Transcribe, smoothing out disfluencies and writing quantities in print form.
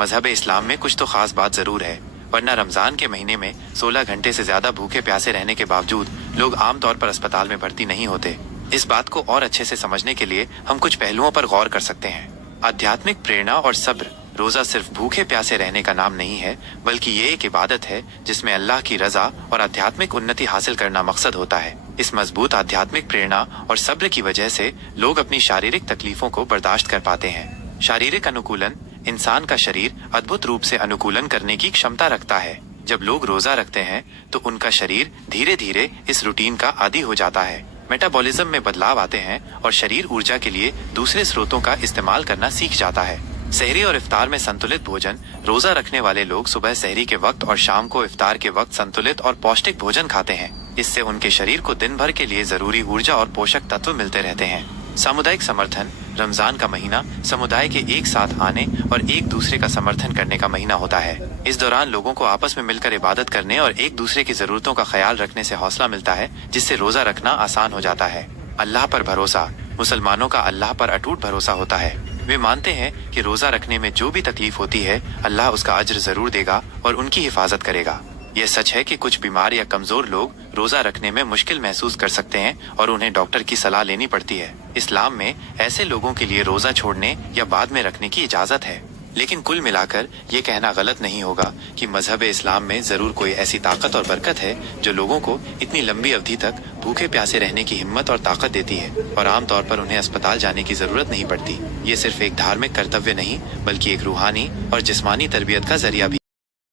मजहब इस्लाम में कुछ तो खास बात जरूर है, वरना रमजान के महीने में 16 घंटे से ज्यादा भूखे प्यासे रहने के बावजूद लोग आमतौर पर अस्पताल में भर्ती नहीं होते। इस बात को और अच्छे से समझने के लिए हम कुछ पहलुओं पर गौर कर सकते हैं। आध्यात्मिक प्रेरणा और सब्र। रोजा सिर्फ भूखे प्यासे रहने का नाम नहीं है, बल्कि ये एक इबादत है जिसमें अल्लाह की रजा और आध्यात्मिक उन्नति हासिल करना मकसद होता है। इस मजबूत आध्यात्मिक प्रेरणा और सब्र की वजह से लोग अपनी शारीरिक तकलीफों को बर्दाश्त कर पाते हैं। शारीरिक अनुकूलन। इंसान का शरीर अद्भुत रूप से अनुकूलन करने की क्षमता रखता है। जब लोग रोजा रखते हैं तो उनका शरीर धीरे धीरे इस रूटीन का आदी हो जाता है। मेटाबॉलिज्म में बदलाव आते हैं और शरीर ऊर्जा के लिए दूसरे स्रोतों का इस्तेमाल करना सीख जाता है। सहरी और इफ्तार में संतुलित भोजन। रोजा रखने वाले लोग सुबह सहरी के वक्त और शाम को इफ्तार के वक्त संतुलित और पौष्टिक भोजन खाते हैं। इससे उनके शरीर को दिन भर के लिए जरूरी ऊर्जा और पोषक तत्व मिलते रहते हैं। सामुदायिक समर्थन। रमजान का महीना समुदाय के एक साथ आने और एक दूसरे का समर्थन करने का महीना होता है। इस दौरान लोगों को आपस में मिलकर इबादत करने और एक दूसरे की जरूरतों का ख्याल रखने से हौसला मिलता है, जिससे रोजा रखना आसान हो जाता है। अल्लाह पर भरोसा। मुसलमानों का अल्लाह पर अटूट भरोसा होता है। वे मानते हैं कि रोजा रखने में जो भी तकलीफ होती है, अल्लाह उसका अज्र जरूर देगा और उनकी हिफाजत करेगा। यह सच है कि कुछ बीमार या कमजोर लोग रोजा रखने में मुश्किल महसूस कर सकते हैं और उन्हें डॉक्टर की सलाह लेनी पड़ती है। इस्लाम में ऐसे लोगों के लिए रोजा छोड़ने या बाद में रखने की इजाजत है, लेकिन कुल मिलाकर ये कहना गलत नहीं होगा कि मजहब इस्लाम में जरूर कोई ऐसी ताकत और बरकत है जो लोगों को इतनी लंबी अवधि तक भूखे प्यासे रहने की हिम्मत और ताकत देती है, और आमतौर पर उन्हें अस्पताल जाने की जरूरत नहीं पड़ती। ये सिर्फ एक धार्मिक कर्तव्य नहीं, बल्कि एक रूहानी और जिस्मानी तरबियत का जरिया भी